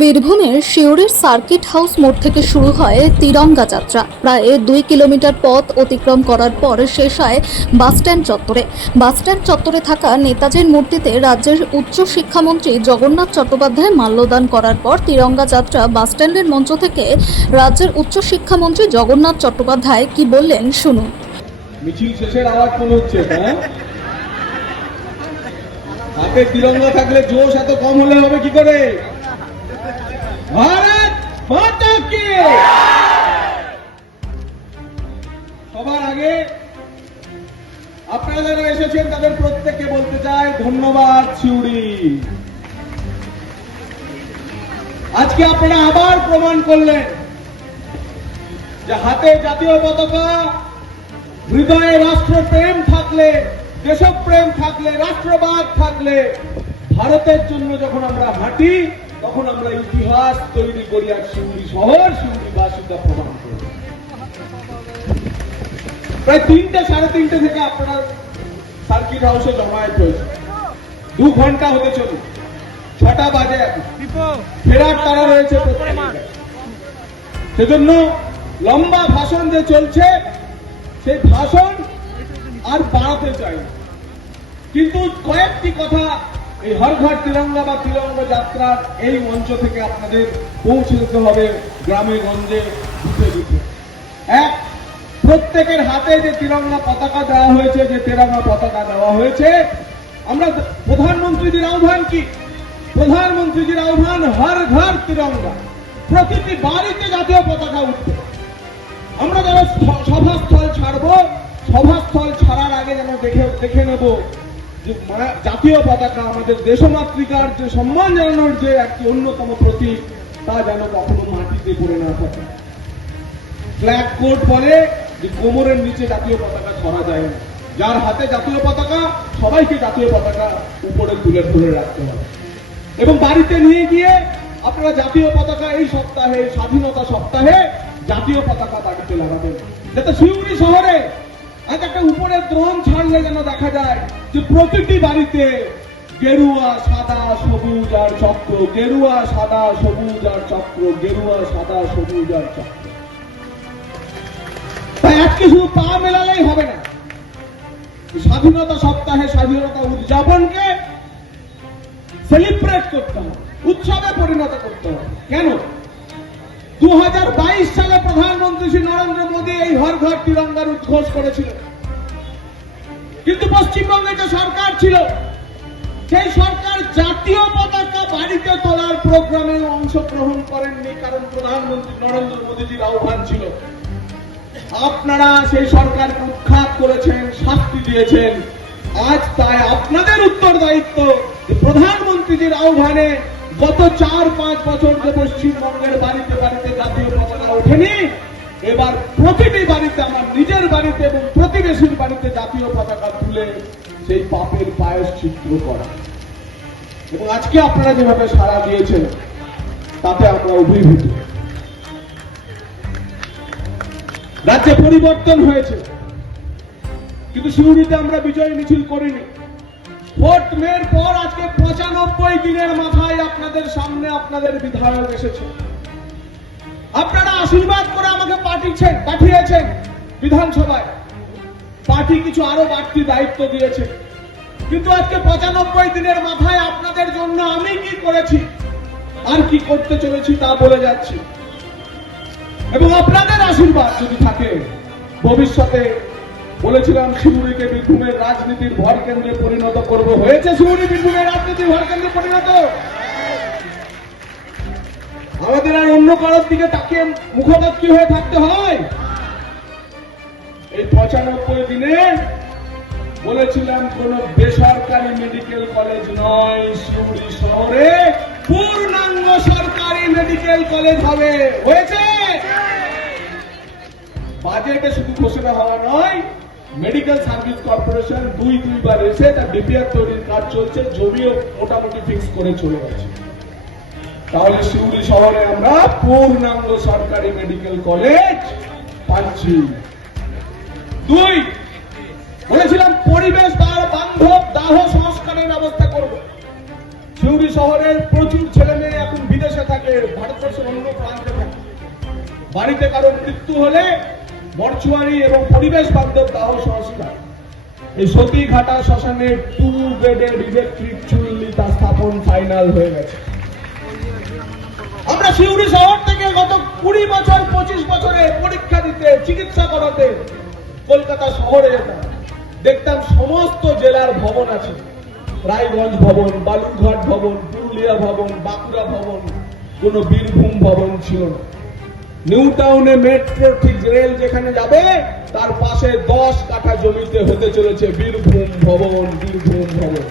বীরভূমের শিউরির circuit house মোড় থেকে শুরু হয় তিরঙ্গা যাত্রা। প্রায় 2 কিলোমিটার পথ অতিক্রম করার পর শেষ হয় বাসস্ট্যান্ড চত্বরে। বাসস্ট্যান্ড চত্বরে থাকা নেতাজির মূর্তিতে রাজ্যের উচ্চ শিক্ষামন্ত্রী জগন্নাথ চট্টোপাধ্যায় মাল্যদান করার পর তিরঙ্গা যাত্রা বাসস্ট্যান্ডের মঞ্চ থেকে রাজ্যের উচ্চ শিক্ষামন্ত্রী জগন্নাথ চট্টোপাধ্যায় কি বললেন শুনুন। মিছিল শেষের আওয়াজ মনে হচ্ছে, হ্যাঁ? হাতে তিরঙ্গা থাকলে জোশ এত কম হলে হবে কি করে? ভারত মাতা কি! সবার আগে আপনারা যারা এসেছেন তাদের প্রত্যেককে বলতে চাই ধন্যবাদ। শিউরি, আজকে আপনারা আবার প্রমাণ করলেন যে হাতে জাতীয় পতাকা, হৃদয়ে রাষ্ট্রপ্রেম থাকলে, দেশপ্রেম থাকলে, রাষ্ট্রবাদ থাকলে ভারতের জন্য যখন আমরা হাঁটি তখন আমরা ইতিহাস তৈরি করি। আর শিউরি শহর, শিউরিবাসীরা প্রমাণ করি। প্রায় 3টে, 3:30 থেকে আপনারা সার্কিট হাউসে জমায়েত হয়েছে। 2 ঘন্টা হতে চলুন, 6টা বাজে এখন, ফেরার তারা রয়েছে প্রত্যেকের। সেজন্য লম্বা ভাষণ যে চলছে সেই ভাষণ আর বাড়াতে চাই না, কিন্তু কয়েকটি কথা এই হর ঘর তিরঙ্গা বা তিরঙ্গা যাত্রার এই মঞ্চ থেকে আপনাদের পৌঁছে দিতে হবে গ্রামে গঞ্জে, বুথে বুথে। এক, প্রত্যেকের হাতে যে তিরঙ্গা পতাকা দেওয়া হয়েছে, যে তিরঙ্গা পতাকা দেওয়া হয়েছে, আমরা প্রধানমন্ত্রীজির আহ্বান কি? প্রধানমন্ত্রীজির আহ্বান হর ঘর তিরঙ্গা, প্রতিটি বাড়িতে জাতীয় পতাকা উঠবে। আমরা যারা সভাস্থল ছাড়বো, সভাস্থল ছাড়ার আগে যেন দেখে নেব যে জাতীয় পতাকা আমাদের দেশমাতৃকার যে সম্মান জানানোর যে একটি অন্যতম প্রতীক, তা যেন কখনো মাটিতে পড়ে না থাকে। ফ্ল্যাগ কোড বলে যে কোমরের নিচে জাতীয় পতাকা ধরা যায় না। যার হাতে জাতীয় পতাকা, সবাইকে জাতীয় পতাকা উপরে তুলে ধরে রাখতে হবে। এবং বাড়িতে নিয়ে গিয়ে আপনারা জাতীয় পতাকা এই সপ্তাহে, স্বাধীনতা সপ্তাহে জাতীয় পতাকা বাড়িতে লাগাবেন, যাতে শিউরি শহরে আজ একটা উপরে দ্রোণ ছাড়লে যেন দেখা যায় যে প্রতিটি বাড়িতে গেরুয়া সাদা সবুজ আর চক্র, গেরুয়া সাদা সবুজ আর চক্র, গেরুয়া সাদা সবুজ আর চক্র। তাই আজকে শুধু পা মেলালেই হবে না, স্বাধীনতা সপ্তাহে স্বাধীনতা উদযাপনকে সেলিব্রেট করতে হবে, উৎসবে পরিণত করতে হবে। কেন? 2022 সালে প্রধানমন্ত্রী শ্রী নরেন্দ্র মোদী এই হর ঘর তিরঙ্গার উদ্ঘোষ করেছিলেন, কিন্তু পশ্চিমবঙ্গে যে সরকার ছিল সেই সরকার জাতীয় পতাকা বাড়িতে তোলার প্রোগ্রামে অংশগ্রহণ করেননি, কারণ প্রধানমন্ত্রী নরেন্দ্র মোদীজির আহ্বান ছিল। আপনারা সেই সরকারকে উৎখাত করেছেন, শাস্তি দিয়েছেন। আজ তাই আপনাদের উত্তরদায়িত্ব যে প্রধানমন্ত্রীজির আহ্বানে গত 4-5 বছর যে পশ্চিমবঙ্গের বাড়িতে বাড়িতে জাতীয় পতাকা ওঠেনি, এবার প্রতিটি বাড়িতে, আমার নিজের বাড়িতে এবং প্রতিবেশীর বাড়িতে জাতীয় পতাকা তুলে সেই পাপের প্রায়শ্চিত্ত করা। এবং আজকে আপনারা যেভাবে সাড়া দিয়েছেন তাতে আমরা অভিভূত। রাজ্যে পরিবর্তন হয়েছে, কিন্তু শিউরিতে আমরা বিজয় মিছিল করিনি। 4 মের পর আজকে 95 দিনের মাথায় আপনাদের সামনে আপনাদের বিধায়ক এসেছে। আপনারা আশীর্বাদ করে আমাকে পাঠিয়েছেন বিধানসভায়। পার্টি কিছু আরো বাড়তি দায়িত্ব দিয়েছে, কিন্তু আজকে 95 দিনের মাথায় আপনাদের জন্য আমি কি করেছি আর কি করতে চলেছি তা বলে যাচ্ছি। এবং আপনাদের আশীর্বাদ যদি থাকে, ভবিষ্যতে বলেছিলাম শিউরিকে বীরভূমের রাজনীতির ভর কেন্দ্রে পরিণত করব। হয়েছে শিউরি বীরভূমের রাজনীতির ভর কেন্দ্রে পরিণত। আমাদের আর অন্য কারোর দিকে তাকিয়ে মুখোমুখি হয়ে থাকতে হয়? এই 95 দিনে বলেছিলাম কোন বেসরকারি মেডিকেল কলেজ নয়, শিউরি শহরে পূর্ণাঙ্গ সরকারি মেডিকেল কলেজ হবে। হয়েছে? বাজেটে শুধু ঘোষণা হওয়া নয়, মেডিকেল সার্ভিস কর্পোরেশন 2-2বার এসে তার ডিপিআর তৈরির কাজ চলছে, জমিও মোটামুটি ফিক্স করে চলে গেছে। তাহলে শিউরি শহরে আমরা পূর্ণাঙ্গ সরকারি মেডিকেল কলেজ পাচ্ছি। 2, বলেছিলাম পরিবেশ বান্ধব দাহ সংস্কারের ব্যবস্থা করব। শিউরি শহরের প্রচুর ছেলে মেয়ে এখন বিদেশে থাকে, ভারতবর্ষের অন্য প্রান্তে থাকে। বাড়িতে কারো মৃত্যু হলে মর্চুয়ারি এবং পরিবেশ বান্ধব দাহ সংস্কার, এই সতীঘাটা শ্মশানে 2 বেডের ইলেকট্রিক চুল্লি তা স্থাপন ফাইনাল হয়ে গেছে। আমরা সিউড়ি শহর থেকে গত 20 বছর 25 বছরে পরীক্ষা দিতে, চিকিৎসা করাতে কলকাতা শহরে যেতাম, দেখতাম সমস্ত জেলার ভবন আছে। রায়গঞ্জ ভবন, বালুরঘাট ভবন, পুরুলিয়া ভবন, বাঁকুড়া ভবন, কোনো বীরভূম ভবন ছিল না। নিউ টাউনে মেট্রো ঠিক রেল যেখানে যাবে তার পাশে 10 কাঠা জমিতে হতে চলেছে বীরভূম ভবন, বীরভূম ভবন।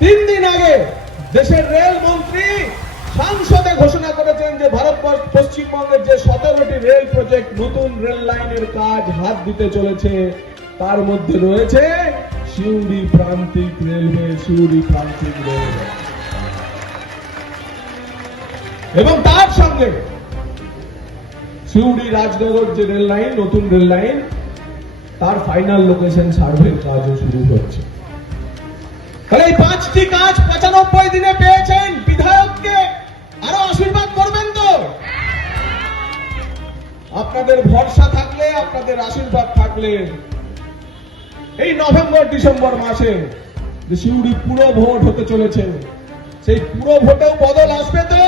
3 দিন আগে দেশের রেল মন্ত্রী সংসদে ঘোষণা করেছেন যে ভারতবর্ষ পশ্চিমবঙ্গের যে 17টি রেল প্রজেক্ট, নতুন রেল লাইনের কাজ হাত দিতে চলেছে, তার মধ্যে রয়েছে সিউড়ি প্রান্তিক রেলওয়ে, সিউড়ি প্রান্তিক রেলওয়ে। এবং তার সঙ্গে সিউড়ি রাজনগর যে রেল লাইন, নতুন রেল লাইন, তার ফাইনাল লোকেশন সার্ভের কাজও শুরু হচ্ছে। তাহলে এই 5টি কাজ 95 দিনে পেয়েছেন। বিধায়ককে আরো আশীর্বাদ করবেন তো? আপনাদের ভরসা থাকলে, আপনাদের আশীর্বাদ থাকলে এই নভেম্বর ডিসেম্বর মাসে যে সিউড়ি পুরো ভোট হতে চলেছে, সেই পুরো ভোটেও বদল আসবে তো?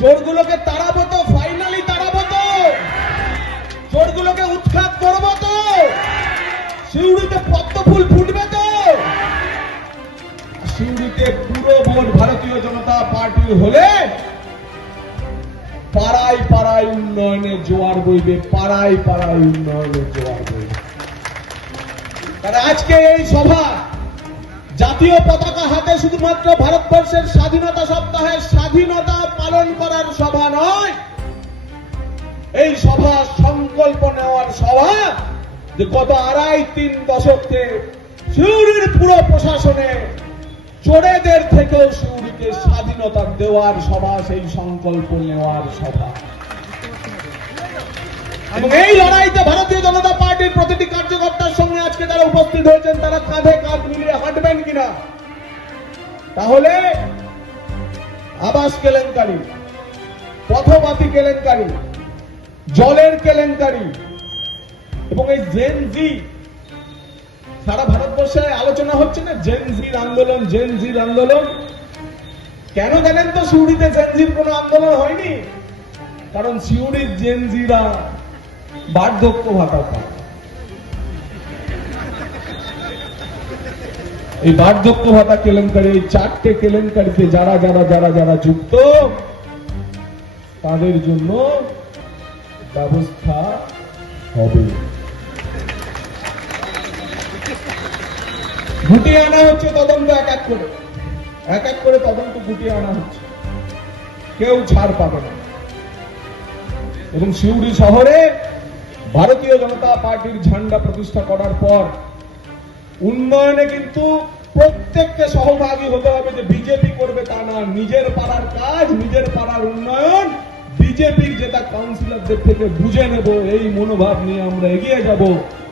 চোরগুলোকে তাড়াবো তো? ফাইনালি তাড়াবো তো? চোরগুলোকে উৎখাত করবো তো? সিউড়িতে পদ্ম ফুল ফুটবে তো? সিউড়িতে পুরো ভোট ভারতীয় জনতা পার্টির হলে পাড়ায় পাড়ায় উন্নয়নের জোয়ার বইবে, পাড়ায় পাড়ায় উন্নয়নের জোয়ার বইবে। কারণ আজকে এই সভা জাতীয় পতাকা হাতে শুধুমাত্র ভারতবর্ষের স্বাধীনতা সপ্তাহের স্বাধীনতা পালন করার সভা নয়, এই সভা সংকল্প নেওয়ার সভা যে গত 2.5-3 দশকে সিউড়ির পুরো প্রশাসনে চোরেদের থেকেও সিউড়িকে স্বাধীনতা দেওয়ার সভা, সেই সংকল্প নেওয়ার সভা। এবং এই লড়াইতে ভারতীয় জনতা পার্টির প্রতিটি কার্যকর্তার সঙ্গে আজকে যারা উপস্থিত হয়েছেন তারা কাঁধে কাঁধ মিলিয়ে হাঁটবেন কিনা? তাহলে আবাস কেলেঙ্কারি, পথবাতি কেলেঙ্কারি, জলের কেলেঙ্কারি এবং এই জেনজি, সারা ভারতবর্ষে আলোচনা হচ্ছে না জেনজির আন্দোলন, জেনজির আন্দোলন। কেন জানেন তো সিউড়িতে জেনজির কোনো আন্দোলন হয়নি? কারণ সিউড়ির জেনজিরা বার্ধক্য ভাতা পায়। এই বার্ধক্য ভাতা কেলেঙ্কারি, এই 4টে কেলেঙ্কারিতে যারা যারা যারা যারা যুক্ত, তাদের জন্য ব্যবস্থা হবে। গুটিয়ে আনা হচ্ছে তদন্ত, এক এক করে তদন্ত গুটিয়ে আনা হচ্ছে, কেউ ছাড় পাবে না। এবং সিউড়ি শহরে ভারতীয় জনতা পার্টির ঝান্ডা প্রতিষ্ঠা করার পর উন্নয়নে কিন্তু প্রত্যেককে সহভাগী হতে হবে। যে বিজেপি করবে তা না, নিজের পাড়ার কাজ, নিজের পাড়ার উন্নয়ন বিজেপির যেটা কাউন্সিলরদের থেকে বুঝে নেব, এই মনোভাব নিয়ে আমরা এগিয়ে যাব।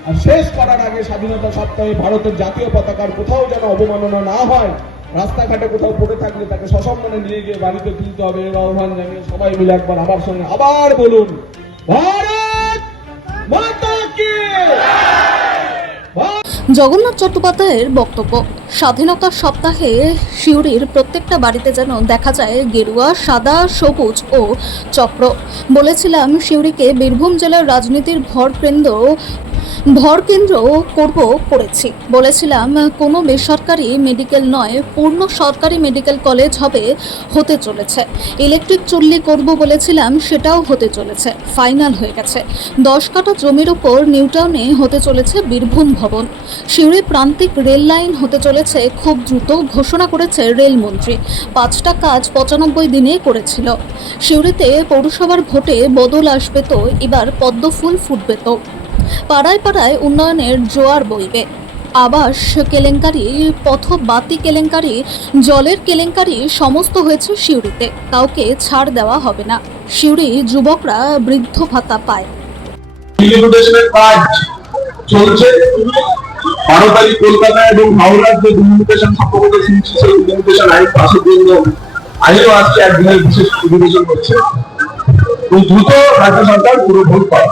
আর শেষ করার আগে স্বাধীনতা সপ্তাহে ভারতের জাতীয় পতাকার কোথাও যেন অবমাননা না হয়, রাস্তাঘাটে কোথাও পড়ে থাকলে তাকে সসম্মানে নিয়ে গিয়ে বাড়িতে তুলতে হবে। এর আহ্বান জানিয়ে সবাই মিলে একবার আমার সঙ্গে আবার বলুন, ভারত মাতা কি জয়। জগন্নাথ চট্টোপাধ্যায়ের বক্তব্য, স্বাধীনতা সপ্তাহে সিউড়ির প্রত্যেকটা বাড়িতে যেন দেখা যায় গেরুয়া, সাদা, সবুজ ও চক্র। বলেছিলাম সিউড়িকে বীরভূম জেলার রাজনীতির ভরকেন্দ্র করেছি। বলেছিলাম কোনো বেসরকারি মেডিকেল নয়, পূর্ণ সরকারি মেডিকেল কলেজ হতে চলেছে। ইলেকট্রিক চুল্লি করব বলেছিলাম, সেটাও হতে চলেছে, ফাইনাল হয়ে গেছে। 10 কাঠা জমির উপর নিউটাউনে হতে চলেছে বীরভূম ভবন। সিউড়ি প্রান্তিক রেল লাইন হতে চলেছে খুব দ্রুত, ঘোষণা করেছে রেলমন্ত্রী। 5টা কাজ 95 দিনে করেছিল। সিউড়িতে পৌরসভার ভোটে বদল আসবে তো, এবার পদ্ম ফুল ফুটবে তো। পাড়ায় পাড়ায় উন্নয়নের জোয়ার বইবে। আবাস কেলেঙ্কারি, পথবাতি কেলেঙ্কারি, জলের কেলেঙ্কারি সমস্ত হয়েছে সিউড়িতে, কাউকে ছাড় দেওয়া হবে না। সিউড়ি যুবকরা বৃদ্ধ ভাতা পায়। কাজ চলছে 12 তারিখ কলকাতা এবং হাওড়ার যে ডিলিমিটেশন সম্পর্কিত শুনছি সেই ডিলিমিটেশন আইন পাশের জন্য আইনও আজকে একদিনের বিশেষ অধিবেশন হচ্ছে। খুব দ্রুত রাজ্য সরকার পুরো ভোট পাবে।